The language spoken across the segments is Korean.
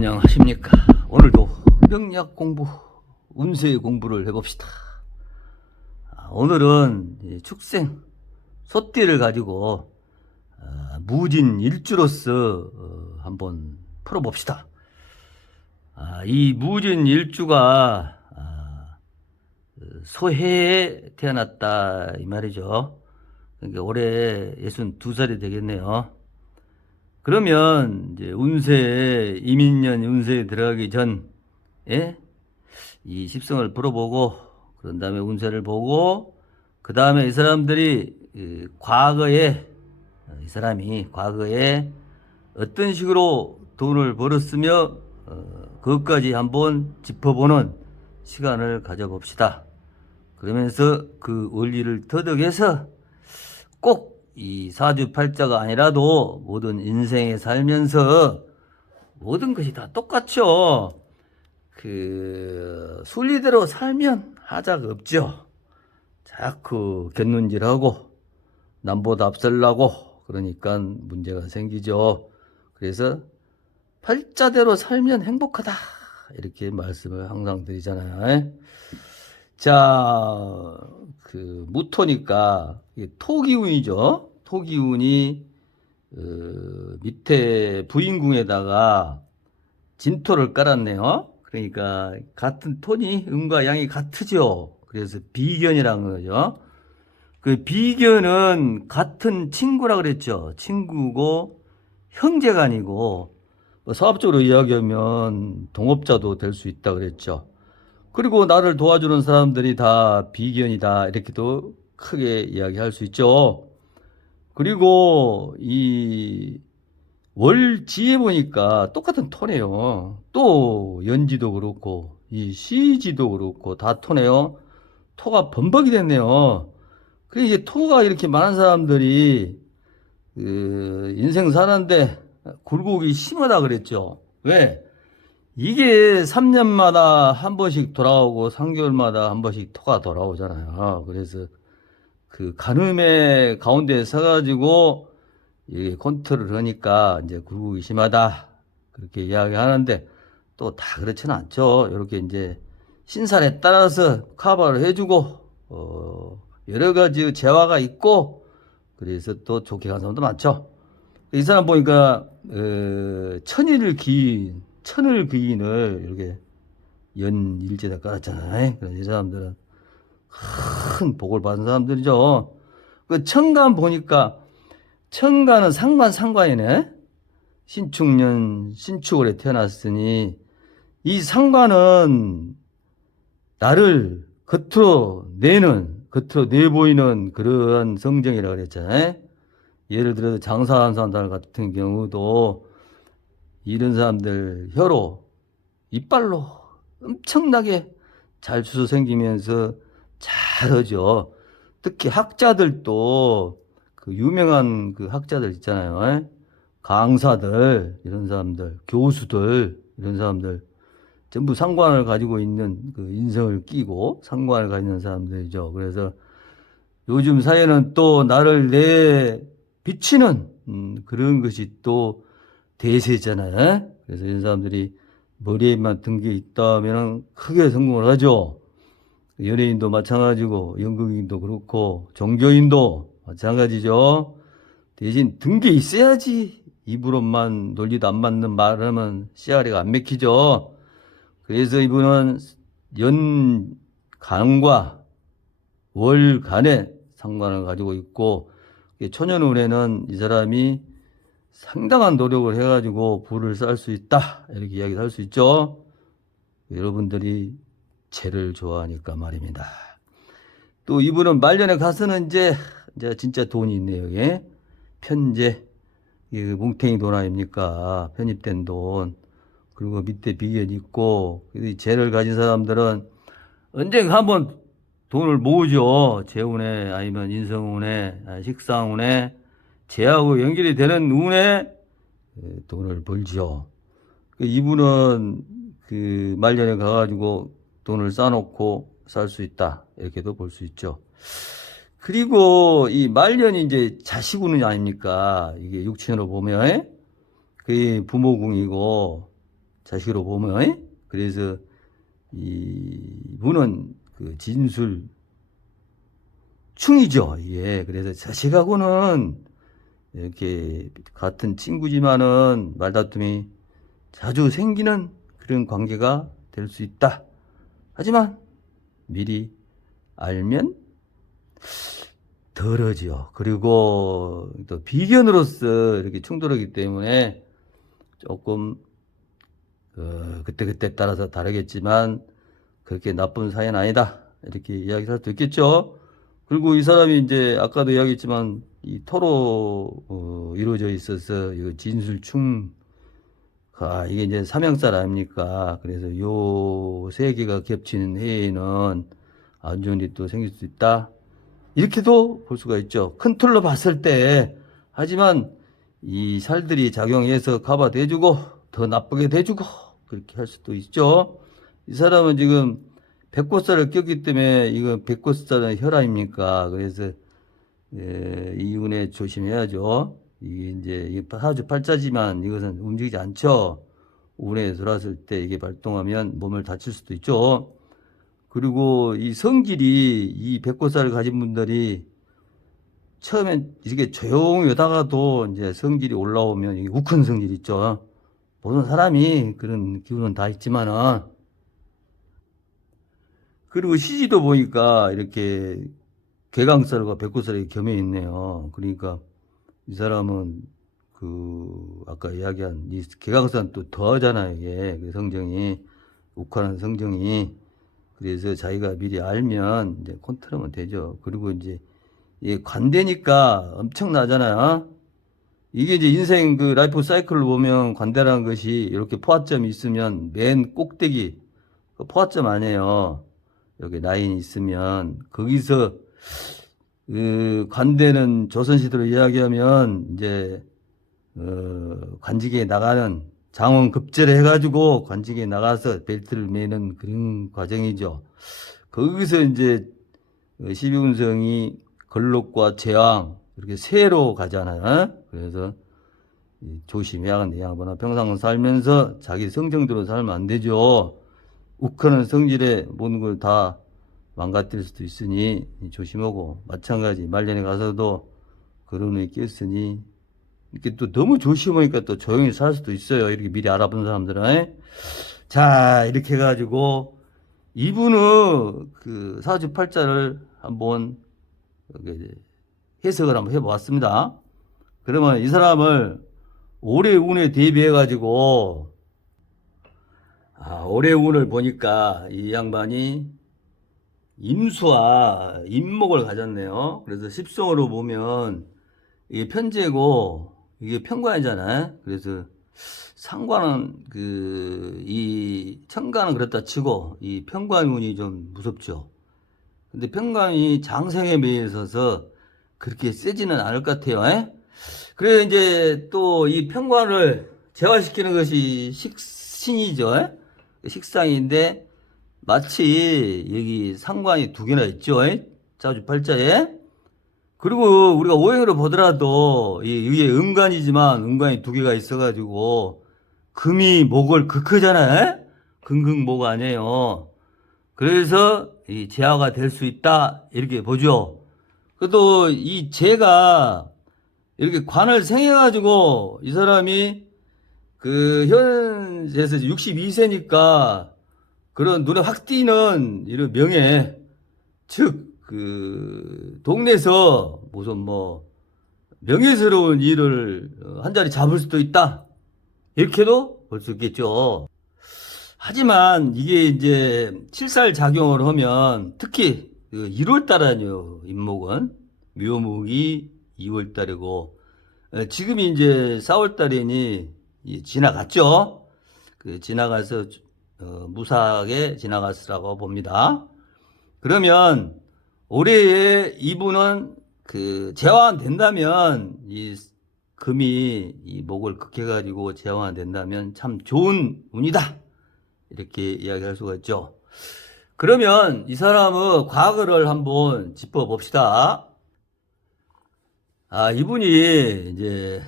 안녕하십니까. 오늘도 명리학 공부, 운세 공부를 해봅시다. 오늘은 축생, 소띠를 가지고 무진 일주로서 한번 풀어봅시다. 이 무진 일주가 소해에 태어났다 이 말이죠. 그러니까 올해 62살이 되겠네요. 그러면 이제 운세 이민년 운세에 들어가기 전에 이 십성을 풀어보고 그런 다음에 운세를 보고 그 다음에 이 사람들이 과거에 이 사람이 과거에 어떤 식으로 돈을 벌었으며 그것까지 한번 짚어보는 시간을 가져봅시다. 그러면서 그 원리를 터득해서 꼭 이 사주팔자가 아니라도 모든 인생에 살면서 모든 것이 다 똑같죠. 그 순리대로 살면 하자가 없죠. 자꾸 곁눈질하고 남보다 앞설라고 그러니까 문제가 생기죠. 그래서 팔자대로 살면 행복하다 이렇게 말씀을 항상 드리잖아요. 자, 그 무토니까 토기운이죠. 토기운이 밑에 부인궁에다가 진토를 깔았네요. 그러니까 같은 톤이 음과 양이 같으죠. 그래서 비견이라는 거죠. 그 비견은 같은 친구라 그랬죠. 친구고 형제가 아니고 사업적으로 이야기하면 동업자도 될 수 있다 그랬죠. 그리고 나를 도와주는 사람들이 다 비견이다 이렇게도 크게 이야기할 수 있죠. 그리고 이 월지에 보니까 똑같은 토네요. 또 연지도 그렇고 이 시지도 그렇고 다 토네요. 토가 범벅이 됐네요. 그 이제 토가 이렇게 많은 사람들이 그 인생 사는데 굴곡이 심하다 그랬죠. 왜? 이게 3년마다 한 번씩 돌아오고 3개월마다 한 번씩 토가 돌아오잖아요. 그래서 그 간음의 가운데 서가지고 이게 컨트롤을 하니까 이제 굴곡이 심하다. 그렇게 이야기하는데 또 다 그렇지는 않죠. 이렇게 이제 신살에 따라서 커버를 해주고, 여러 가지 재화가 있고, 그래서 또 좋게 간 사람도 많죠. 이 사람 보니까, 천을 기인을 이렇게 연일제다 깔았잖아요. 그래서 이 사람들은 큰 복을 받은 사람들이죠. 그 천간 보니까 천간은 상관이네. 신축년 신축월에 태어났으니 이 상관은 나를 겉으로 내보이는 그런 성정이라 그랬잖아요. 예를 들어서 장사하는 사람들 같은 경우도 이런 사람들 혀로 이빨로 엄청나게 잘 주워 생기면서 잘하죠. 특히 학자들도 그 유명한 그 학자들 있잖아요. 강사들 이런 사람들, 교수들 이런 사람들 전부 상관을 가지고 있는 그 인성을 끼고 상관을 가지는 사람들이죠. 그래서 요즘 사회는 또 나를 비치는 그런 것이 또 대세잖아요. 그래서 이런 사람들이 머리에만 든 게 있다면 크게 성공을 하죠. 연예인도 마찬가지고 연극인도 그렇고 종교인도 마찬가지죠. 대신 든 게 있어야지 입으로만 논리도 안 맞는 말하면 씨알이가 안 맥히죠. 그래서 이분은 연간과 월간의 상관을 가지고 있고 초년운에는 이 사람이 상당한 노력을 해가지고 부를 쌓을 수 있다 이렇게 이야기를 할 수 있죠. 여러분들이 재를 좋아하니까 말입니다. 또 이분은 말년에 가서는 이제 진짜 돈이 있네요. 여기 편재 이게 뭉탱이 돈 아닙니까? 편입된 돈. 그리고 밑에 비견이 있고 이 재를 가진 사람들은 언젠가 한번 돈을 모으죠. 재운에 아니면 인성운에 식상운에 재하고 연결이 되는 운에 돈을 벌죠. 이분은 그 말년에 가가지고 돈을 쌓아놓고 살 수 있다 이렇게도 볼 수 있죠. 그리고 이 말년이 이제 자식운이 아닙니까? 이게 육친으로 보면 그 부모궁이고 자식으로 보면. 그래서 이분은 그 진술 충이죠. 예. 그래서 자식하고는 이렇게 같은 친구지만은 말다툼이 자주 생기는 그런 관계가 될 수 있다. 하지만 미리 알면 덜하지요. 그리고 또 비견으로서 이렇게 충돌하기 때문에 조금 그때그때 따라서 다르겠지만 그렇게 나쁜 사이는 아니다. 이렇게 이야기할 수 있겠죠. 그리고 이 사람이 이제 아까도 이야기했지만 이 토로 이루어져 있어서 이 진술충 이게 이제 삼형살 아닙니까? 그래서 요 세 개가 겹치는 해에는 안 좋은 일이 또 생길 수 있다. 이렇게도 볼 수가 있죠. 큰 틀로 봤을 때. 하지만 이 살들이 작용해서 커버돼주고 더 나쁘게 돼주고 그렇게 할 수도 있죠. 이 사람은 지금 백꽃살을 꼈기 때문에 이거 백꽃살은 혈압입니까? 그래서 이운에 조심해야죠. 이게 이제 사주 팔자지만 이것은 움직이지 않죠. 운에 들어왔을 때 이게 발동하면 몸을 다칠 수도 있죠. 그리고 이 성질이 이 백꽃살을 가진 분들이 처음엔 이렇게 조용히 하다가도 이제 성질이 올라오면 이게 우큰 성질 있죠. 모든 사람이 그런 기운은 다 있지만은 그리고 시지도 보니까 이렇게 개강살과 백꽃살이 겸해 있네요. 그러니까 이 사람은 그 아까 이야기한 이 개강살은 또 더하잖아요. 이게 그 성정이 욱하는 성정이 그래서 자기가 미리 알면 이제 컨트롤하면 되죠. 그리고 이제 이 관대니까 엄청나잖아요. 이게 이제 인생 그 라이프 사이클을 보면 관대라는 것이 이렇게 포화점이 있으면 맨 꼭대기 그 포화점 아니에요. 여기 라인이 있으면 거기서 그 관대는 조선시대로 이야기하면 이제 관직에 나가는 장원 급제를 해가지고 관직에 나가서 벨트를 매는 그런 과정이죠. 거기서 이제 12운성이 걸록과 제왕 이렇게 세로 가잖아요. 그래서 조심해야 하는데 양반아 평생 살면서 자기 성정대로 살면 안 되죠. 욱하는 성질에 모든 걸 다 망가뜨릴 수도 있으니 조심하고 마찬가지 말년에 가서도 그런 에 꼈으니 이렇게 또 너무 조심하니까 또 조용히 살 수도 있어요. 이렇게 미리 알아본 사람들은. 자, 이렇게 해가지고 이분은 그 사주팔자를 한번 해석을 한번 해보았습니다. 그러면 이 사람을 올해 운에 대비해가지고 올해 운을 보니까 이 양반이 임수와 임목을 가졌네요. 그래서 십성으로 보면 이게 편제고 이게 편관이잖아요. 그래서 상관은 이 천간은 그렇다 치고 이 편관운이 좀 무섭죠. 근데 편관이 장생에 매여 있어서 그렇게 세지는 않을 것 같아요. 그래 이제 또 이 편관을 재화시키는 것이 식신이죠. 식상인데 마치 여기 상관이 두 개나 있죠. 자주 팔자에. 그리고 우리가 오행으로 보더라도 이게 음간이지만 음간이 두 개가 있어가지고 금이 목을 극하잖아요. 금극목 아니에요. 그래서 이 재화가 될 수 있다 이렇게 보죠. 그래도 이 재가 이렇게 관을 생해가지고 이 사람이 그 현재에서 62세니까 그런 눈에 확 띄는 이런 명예, 즉 그 동네에서 무슨 뭐 명예스러운 일을 한 자리 잡을 수도 있다. 이렇게도 볼 수 있겠죠. 하지만 이게 이제 칠살 작용을 하면 특히 그 1월 달아요. 임목은 묘목이 2월 달이고 지금이 이제 4월 달이니 지나갔죠. 그 지나가서 무사하게 지나갔으라고 봅니다. 그러면 올해에 이분은 그 재화된다면 이 금이 이 목을 극해가지고 재화된다면 참 좋은 운이다. 이렇게 이야기할 수가 있죠. 그러면 이 사람의 과거를 한번 짚어봅시다. 이분이 이제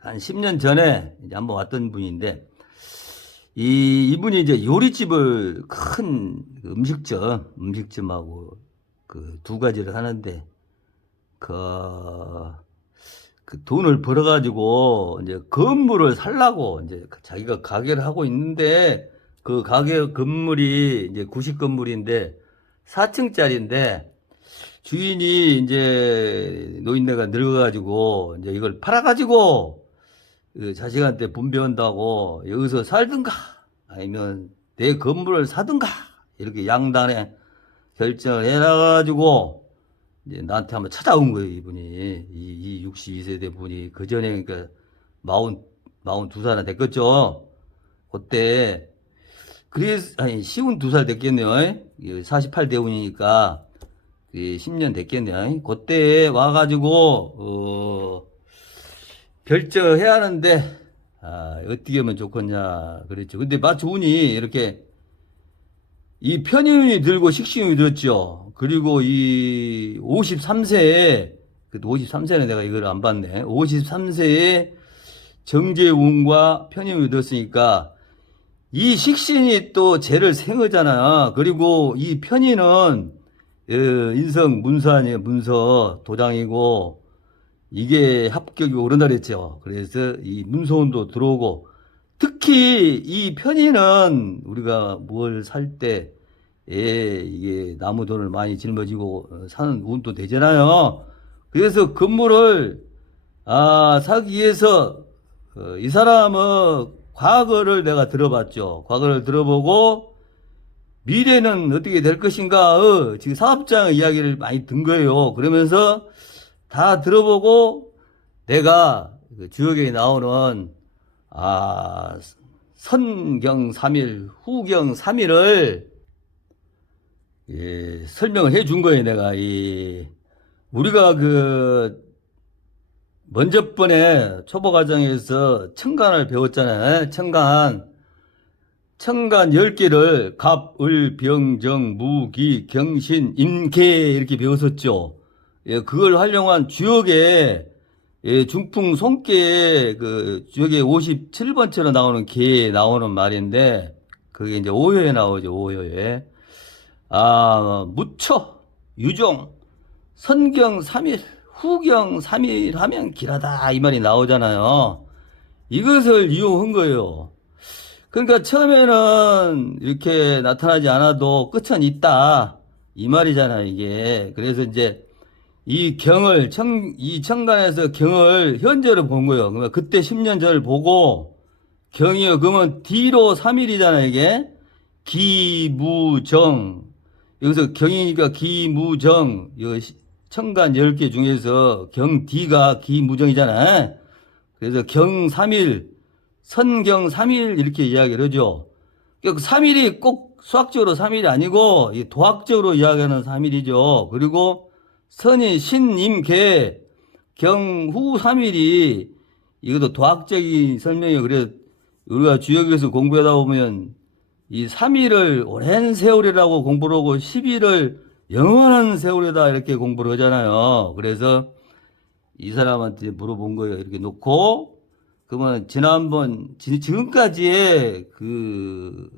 한 10년 전에 이제 한번 왔던 분인데 이분이 이제 요리집을 큰 음식점하고 그 두 가지를 하는데, 그, 그 돈을 벌어가지고 이제 건물을 살라고 이제 자기가 가게를 하고 있는데, 그 가게 건물이 이제 구식 건물인데 4층짜리인데, 주인이 이제 노인네가 늙어가지고 이제 이걸 팔아가지고 그 자식한테 분배한다고 여기서 살든가 아니면 내 건물을 사든가 이렇게 양단에 결정을 해놔가지고 이제 나한테 한번 찾아온 거예요, 이분이. 이 62세대 분이. 그 전에, 그러니까, 42살 됐겠죠? 그때, 그래서, 아니, 52살 됐겠네요. 48대운이니까, 10년 됐겠네요. 그때 와가지고, 결정을 해야 하는데, 어떻게 하면 좋겠냐, 그랬죠. 근데 마치 운이 이렇게, 이 편의운이 들고 식신운이 들었죠. 그리고 이 53세에, 그래도 53세는 내가 이걸 안 봤네. 53세에 정제운과 편의운이 들었으니까 이 식신이 또 재를 생하잖아. 그리고 이 편의는 인성 문서 아니에요. 문서 도장이고 이게 합격이고 그런다 그랬죠. 그래서 이 문서운도 들어오고 특히 이 편의는 우리가 뭘 살 때, 이게 나무 돈을 많이 짊어지고 사는 운도 되잖아요. 그래서 건물을, 사기 위해서, 이 사람은 과거를 내가 들어봤죠. 과거를 들어보고, 미래는 어떻게 될 것인가, 지금 사업장 이야기를 많이 든 거예요. 그러면서 다 들어보고, 내가 그 주역에 나오는 선경 3일, 후경 3일을 설명을 해 준 거예요, 내가. 우리가 먼저 번에 초보 과정에서 천간을 배웠잖아요. 천간 10개를 갑, 을, 병, 정, 무, 기, 경신, 임계 이렇게 배웠었죠. 그걸 활용한 주역에 중풍 손께 주역에 57번째로 나오는 개 나오는 말인데 그게 이제 5호에 나오죠. 5호에. 무처, 유종, 선경 3일, 후경 3일 하면 길하다 이 말이 나오잖아요. 이것을 이용한 거예요. 그러니까 처음에는 이렇게 나타나지 않아도 끝은 있다 이 말이잖아요, 이게. 그래서 이제 이 청간에서 경을 현재로 본 거예요. 그러면 그때 10년 전을 보고 경이요. 그러면 D로 3일이잖아요, 이게. 기무정. 여기서 경이니까 기무정. 청간 10개 중에서 경 D가 기무정이잖아요. 그래서 경 3일, 선경 3일 이렇게 이야기를 하죠. 그러니까 3일이 꼭 수학적으로 3일이 아니고 도학적으로 이야기하는 3일이죠. 그리고 선이 신임계 경후 3일이 이것도 도학적인 설명이에요. 그래서 우리가 주역에서 공부하다 보면 이 3일을 오랜 세월이라고 공부를 하고 10일을 영원한 세월이다 이렇게 공부를 하잖아요. 그래서 이 사람한테 물어본 거예요. 이렇게 놓고 그러면 지금까지의 그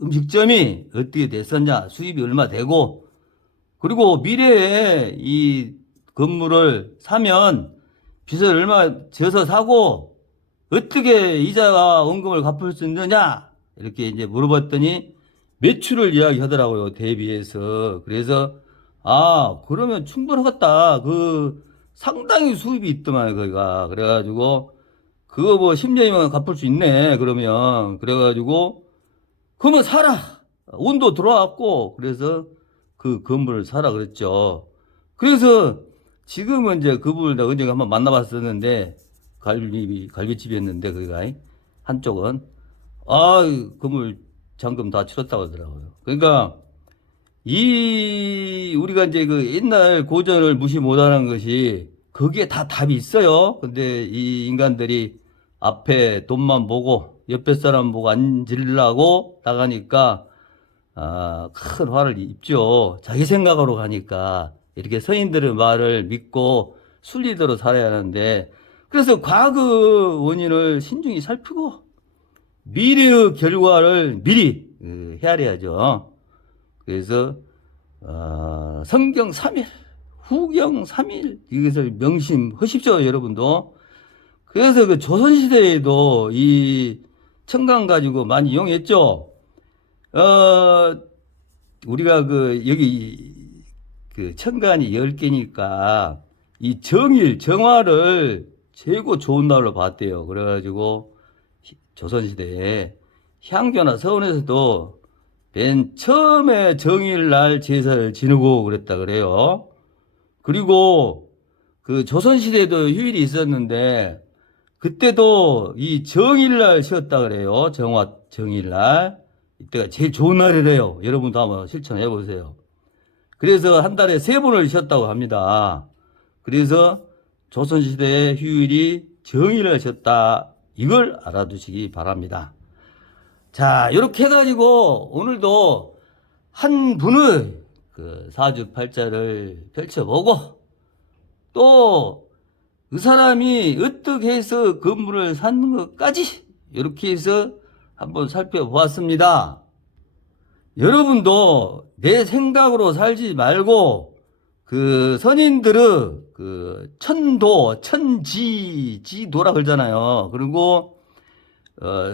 음식점이 어떻게 됐었냐, 수입이 얼마 되고, 그리고 미래에 이 건물을 사면 빚을 얼마 져서 사고 어떻게 이자와 원금을 갚을 수 있느냐 이렇게 이제 물어봤더니 매출을 이야기하더라고요, 대비해서. 그래서 그러면 충분하겠다. 상당히 수입이 있더만 거기가. 그래가지고 그거 뭐 10년이면 갚을 수 있네. 그러면 그래가지고 그러면 사라. 운도 들어왔고 그래서 그 건물을 사라 그랬죠. 그래서 지금은 이제 그분을 내가 언젠가 한번 만나봤었는데 갈비집이었는데 거기가 한쪽은 건물 잔금 다 치렀다고 하더라고요. 그러니까 우리가 이제 그 옛날 고전을 무시 못하는 것이 거기에 다 답이 있어요. 근데 이 인간들이 앞에 돈만 보고 옆에 사람 보고 앉으려고 나가니까 큰 화를 입죠. 자기 생각으로 가니까 이렇게 서인들의 말을 믿고 순리대로 살아야 하는데, 그래서 과거 원인을 신중히 살피고 미래의 결과를 미리 헤아려야죠. 그래서 성경 3일, 후경 3일 이것을 명심하십시오, 여러분도. 그래서 그 조선시대에도 이 청강 가지고 많이 이용했죠. 우리가 그 여기 그 천간이 10개니까 이 정일, 정화를 최고 좋은 날로 봤대요. 그래가지고 조선시대에 향교나 서원에서도 맨 처음에 정일날 제사를 지내고 그랬다 그래요. 그리고 그 조선시대에도 휴일이 있었는데 그때도 이 정일날 쉬었다 그래요. 정화 정일날. 이때가 제일 좋은 날이래요. 여러분도 한번 실천해 보세요. 그래서 한 달에 3번을 쉬었다고 합니다. 그래서 조선시대의 휴일이 정일을 쉬었다. 이걸 알아두시기 바랍니다. 자, 이렇게 해가지고 오늘도 한 분의 그 사주팔자를 펼쳐보고 또 그 사람이 어떻게 해서 건물을 사는 것까지 이렇게 해서 한번 살펴보았습니다. 여러분도 내 생각으로 살지 말고 그 선인들의 그 천도, 천지도라 그러잖아요. 그리고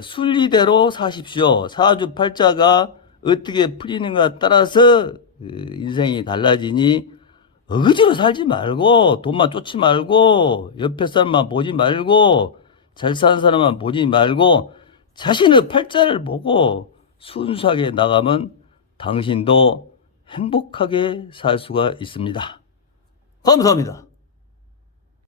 순리대로 사십시오. 사주팔자가 어떻게 풀리는가 따라서 인생이 달라지니 어거지로 살지 말고 돈만 쫓지 말고 옆에 사람만 보지 말고 잘 사는 사람만 보지 말고 자신의 팔자를 보고 순수하게 나가면 당신도 행복하게 살 수가 있습니다. 감사합니다.